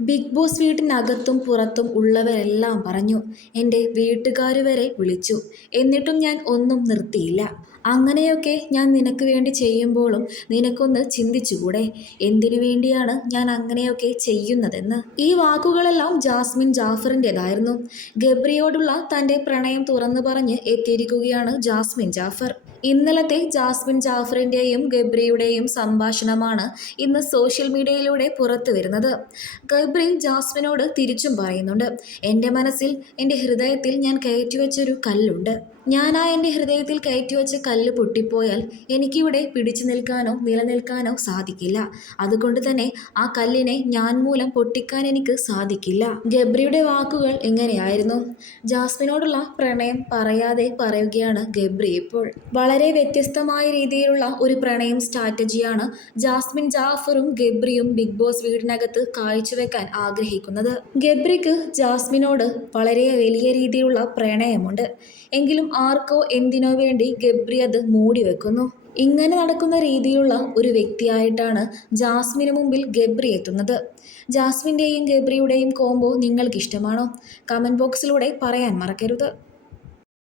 Big boss വീട്ടിനകത്തും പുറത്തും ഉള്ളവരെല്ലാം പറഞ്ഞു. എന്റെ വീട്ടുകാർ വരെ വിളിച്ചു. എന്നിട്ടും ഞാൻ ഒന്നും നിർത്തിയില്ല. അങ്ങനെയൊക്കെ ഞാൻ നിനക്ക് വേണ്ടി ചെയ്യുമ്പോഴും നിനക്കൊന്ന് ചിന്തിച്ചുകൂടെ? എന്തിനു വേണ്ടിയാണ് ഞാൻ അങ്ങനെയൊക്കെ ചെയ്യുന്നതെന്ന്? ഈ വാക്കുകളെല്ലാം ജാസ്മിൻ ജാഫറിന്റെതായിരുന്നു ഗബ്രിയോടുള്ള തന്റെ പ്രണയം തുറന്നു പറഞ്ഞ് എത്തിയിരിക്കുകയാണ് ജാസ്മിൻ ജാഫർ. ഇന്നലത്തെ ജാസ്മിൻ ജാഫറിന്റെയും ഗബ്രിയുടെയും സംഭാഷണമാണ് ഇന്ന് സോഷ്യൽ മീഡിയയിലൂടെ പുറത്തു വരുന്നത്. ഗബ്രി ജാസ്മിനോട് തിരിച്ചും പറയുന്നുണ്ട് എന്റെ മനസ്സിൽ എന്റെ ഹൃദയത്തിൽ ഞാൻ കയറ്റിവെച്ചൊരു കല്ലുണ്ട്. ഞാൻ ആ എന്റെ ഹൃദയത്തിൽ കയറ്റിവെച്ച കല്ല് പൊട്ടിപ്പോയാൽ എനിക്കിവിടെ പിടിച്ചു നിൽക്കാനോ നിലനിൽക്കാനോ സാധിക്കില്ല. അതുകൊണ്ട് തന്നെ ആ കല്ലിനെ ഞാൻ മൂലം പൊട്ടിക്കാൻ എനിക്ക് സാധിക്കില്ല. ഗബ്രിയുടെ വാക്കുകൾ എങ്ങനെയായിരുന്നു? ജാസ്മിനോടുള്ള പ്രണയം പറയാതെ പറയുകയാണ് ഗബ്രി ഇപ്പോൾ. വളരെ വ്യത്യസ്തമായ രീതിയിലുള്ള ഒരു പ്രണയം സ്ട്രാറ്റജിയാണ് ജാസ്മിൻ ജാഫറും ഗബ്രിയും ബിഗ് ബോസ് വീടിനകത്ത് കാഴ്ചവെക്കാൻ ആഗ്രഹിക്കുന്നത്. ഗബ്രിക്ക് ജാസ്മിനോട് വളരെ വലിയ രീതിയിലുള്ള പ്രണയമുണ്ട്. എങ്കിലും ആർക്കോ എന്തിനോ വേണ്ടി ഗബ്രി അത് മൂടി വെക്കുന്നു. ഇങ്ങനെ നടക്കുന്ന രീതിയിലുള്ള ഒരു വ്യക്തിയായിട്ടാണ് ജാസ്മിന് മുമ്പിൽ ഗബ്രി എത്തുന്നത്. ജാസ്മിന്റെയും ഗബ്രിയുടെയും കോംബോ നിങ്ങൾക്ക് ഇഷ്ടമാണോ കമന്റ് ബോക്സിലൂടെ പറയാൻ മറക്കരുത്.